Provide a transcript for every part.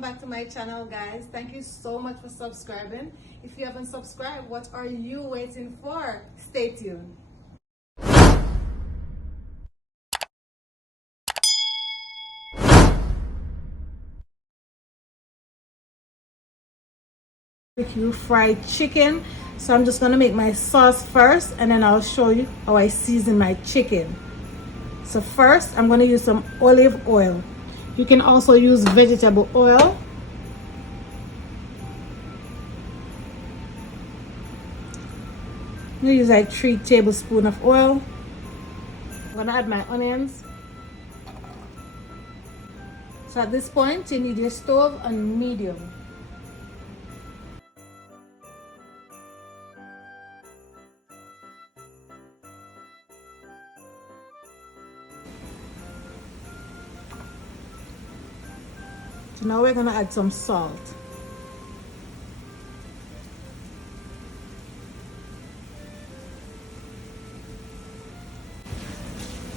welcome back to my channel, guys. Thank you so much for subscribing. If you haven't subscribed, what are you waiting for? Stay tuned. Barbecue fried chicken. So I'm just gonna make my sauce first, and then I'll show you how I season my chicken. So first I'm gonna use some olive oil. You can also use vegetable oil. I'm gonna use like 3 tablespoons of oil. I'm gonna add my onions. So at this point you need your stove on medium. So now we're gonna add some salt.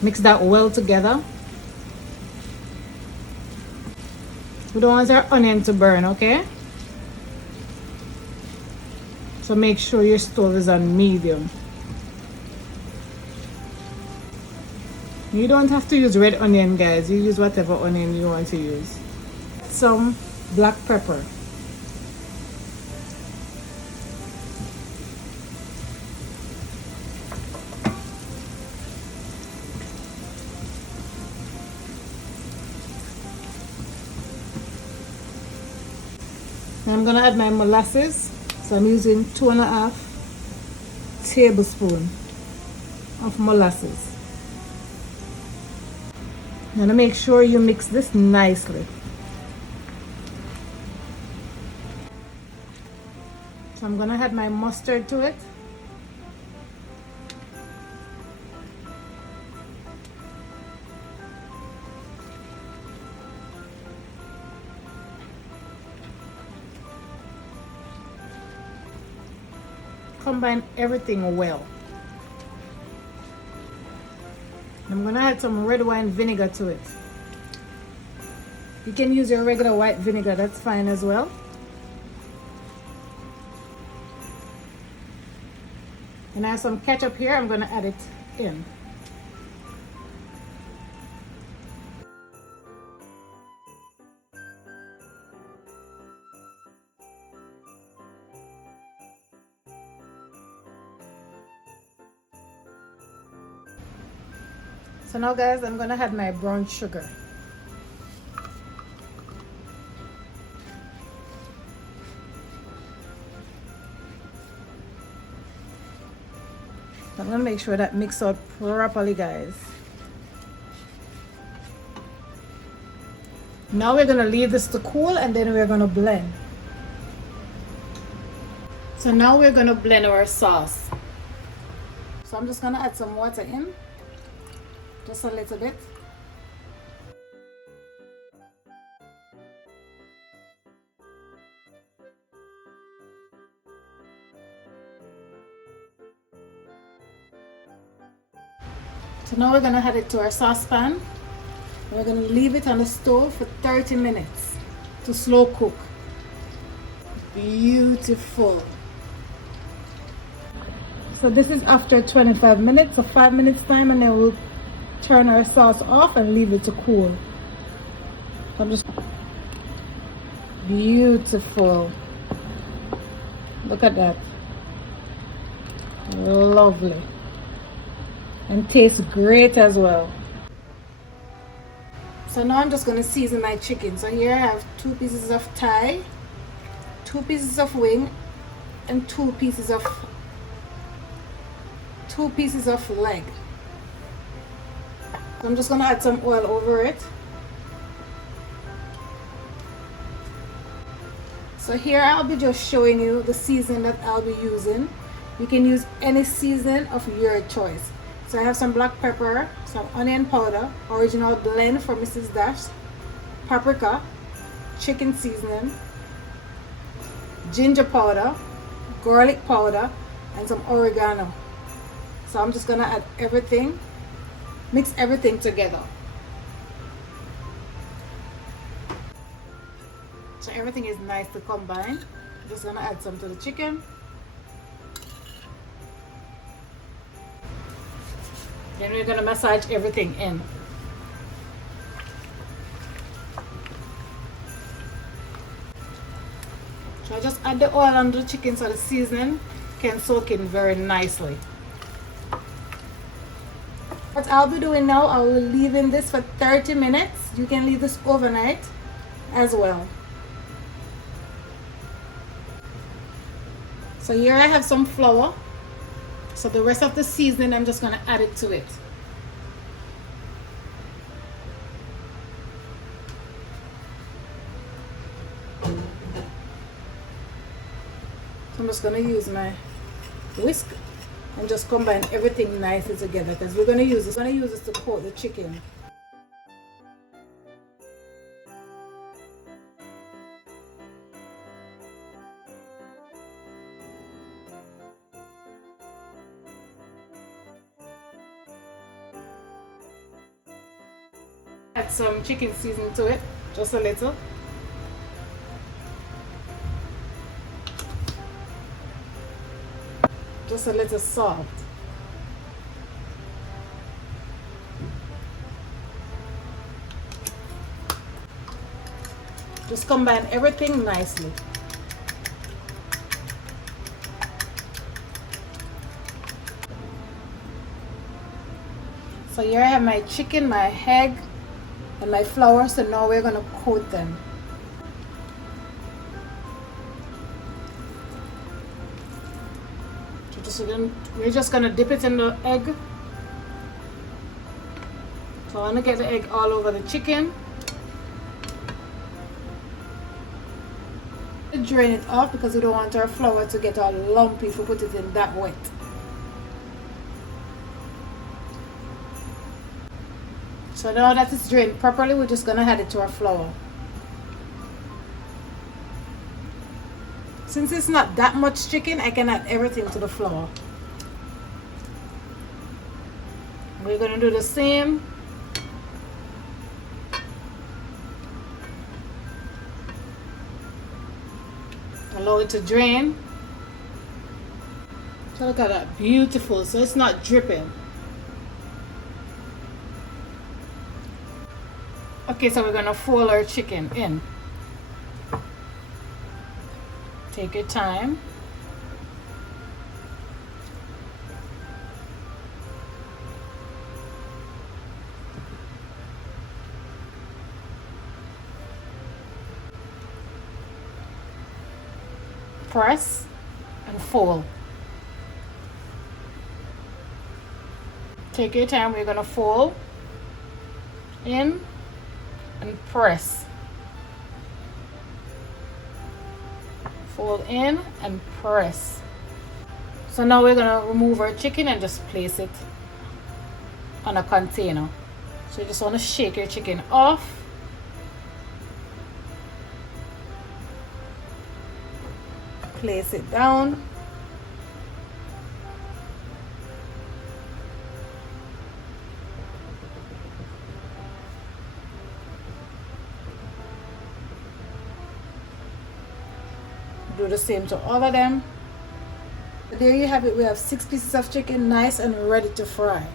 Mix that well together. We don't want our onion to burn, okay? So make sure your stove is on medium. You don't have to use red onion, guys. You use whatever onion you want to use. Some black pepper. Now I'm gonna add my molasses. So I'm using 2.5 tablespoons of molasses. Now to make sure you mix this nicely. So I'm gonna add my mustard to it. Combine everything well. I'm gonna add some red wine vinegar to it. You can use your regular white vinegar, that's fine as well. And I have some ketchup here, I'm gonna add it in. So now guys, I'm gonna add my brown sugar. I'm gonna make sure that mix out properly, guys. Now we're gonna leave this to cool, and then we're gonna blend. So now we're gonna blend our sauce. So I'm just gonna add some water in. Just a little bit. So now we're gonna add it to our saucepan. We're gonna leave it on the stove for 30 minutes to slow cook. Beautiful. So this is after 25 minutes, so 5 minutes time, and then we'll turn our sauce off and leave it to cool. I'm just beautiful. Look at that. Lovely. And tastes great as well. So now I'm just going to season my chicken. So here I have 2 pieces of thigh, 2 pieces of wing, and 2 pieces of leg. So I'm just going to add some oil over it. So here I'll be just showing you the season that I'll be using. You can use any season of your choice. So I have some black pepper, some onion powder, original blend from Mrs. Dash, paprika, chicken seasoning, ginger powder, garlic powder, and some oregano. So I'm just gonna add everything, mix everything together. So everything is nice to combine. Just gonna add some to the chicken. Then we're gonna massage everything in. So I just add the oil on the chicken so the seasoning can soak in very nicely. What I'll be doing now, I will leave in this for 30 minutes. You can leave this overnight as well. So here I have some flour. So the rest of the seasoning, I'm just going to add it to it. So I'm just going to use my whisk and just combine everything nicely together, because we're going to use this to coat the chicken. Add some chicken seasoning to it, just a little. Just a little salt. Just combine everything nicely. So here I have my chicken, my egg, and my flour. So now we're going to coat them. We're just going to dip it in the egg. So I want to get the egg all over the chicken. Drain it off because we don't want our flour to get all lumpy if we put it in that wet. So now that it's drained properly, we're just going to add it to our flour. Since it's not that much chicken, I can add everything to the flour. We're going to do the same. Allow it to drain. So look at that, beautiful. So it's not dripping. Okay, so we're going to fold our chicken in. Take your time. Press and fold. Take your time. We're going to fold in and press. Fold in and press. So now we're going to remove our chicken and just place it on a container. So you just want to shake your chicken off. Place it down. Do the same to all of them. There you have it. We have 6 pieces of chicken, nice and ready to fry.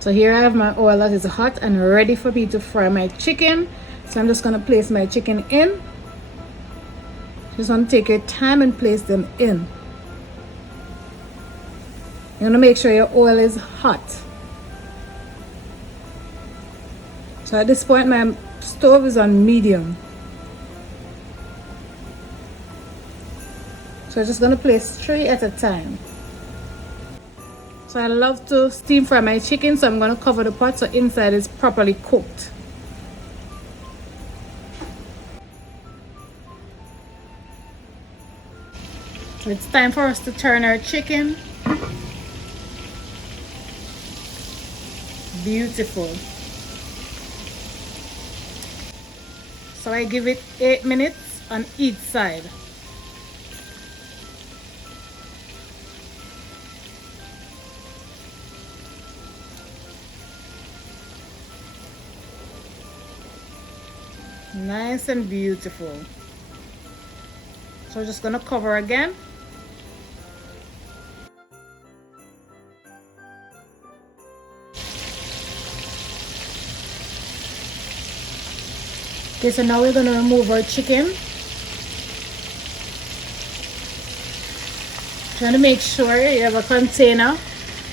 So here I have my oil that is hot and ready for me to fry my chicken. So I'm just going to place my chicken in. Just want to take your time and place them in. You want to make sure your oil is hot. So at this point my stove is on medium. So I'm just going to place 3 at a time. So I love to steam fry my chicken, so I'm going to cover the pot so inside is properly cooked. So it's time for us to turn our chicken. Beautiful. So I give it 8 minutes on each side. Nice and beautiful. So we're just gonna cover again. Okay, so now we're gonna remove our chicken. Trying to make sure you have a container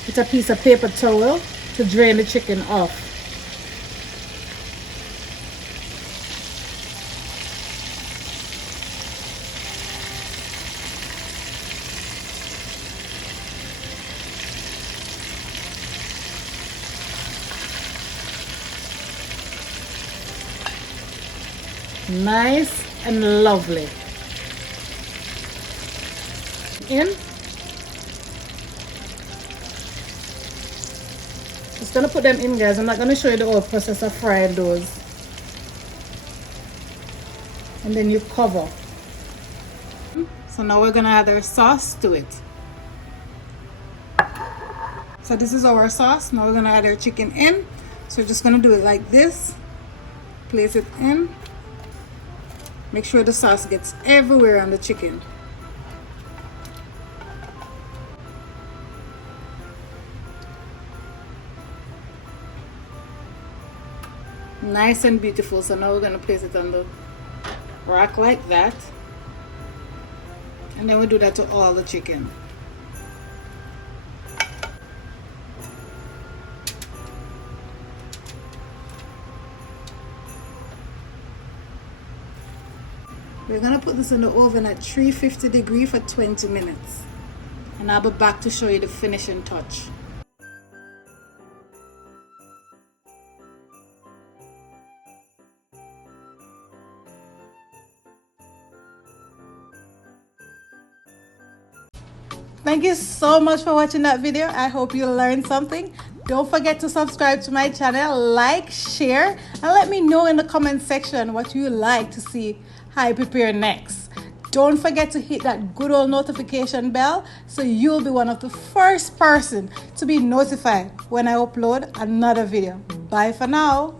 with a piece of paper towel to drain the chicken off. Nice and lovely. In. Just gonna put them in, guys. I'm not gonna show you the whole process of frying those. And then you cover. So now we're gonna add our sauce to it. So this is our sauce. Now we're gonna add our chicken in. So we're just gonna do it like this. Place it in. Make sure the sauce gets everywhere on the chicken. Nice and beautiful. So now we're going to place it on the rack like that. And then we do that to all the chicken. We're going to put this in the oven at 350 degrees for 20 minutes. And I'll be back to show you the finishing touch. Thank you so much for watching that video. I hope you learned something. Don't forget to subscribe to my channel, like, share, and let me know in the comment section what you like to see I prepare next. Don't forget to hit that good old notification bell so you'll be one of the first person to be notified when I upload another video. Bye for now.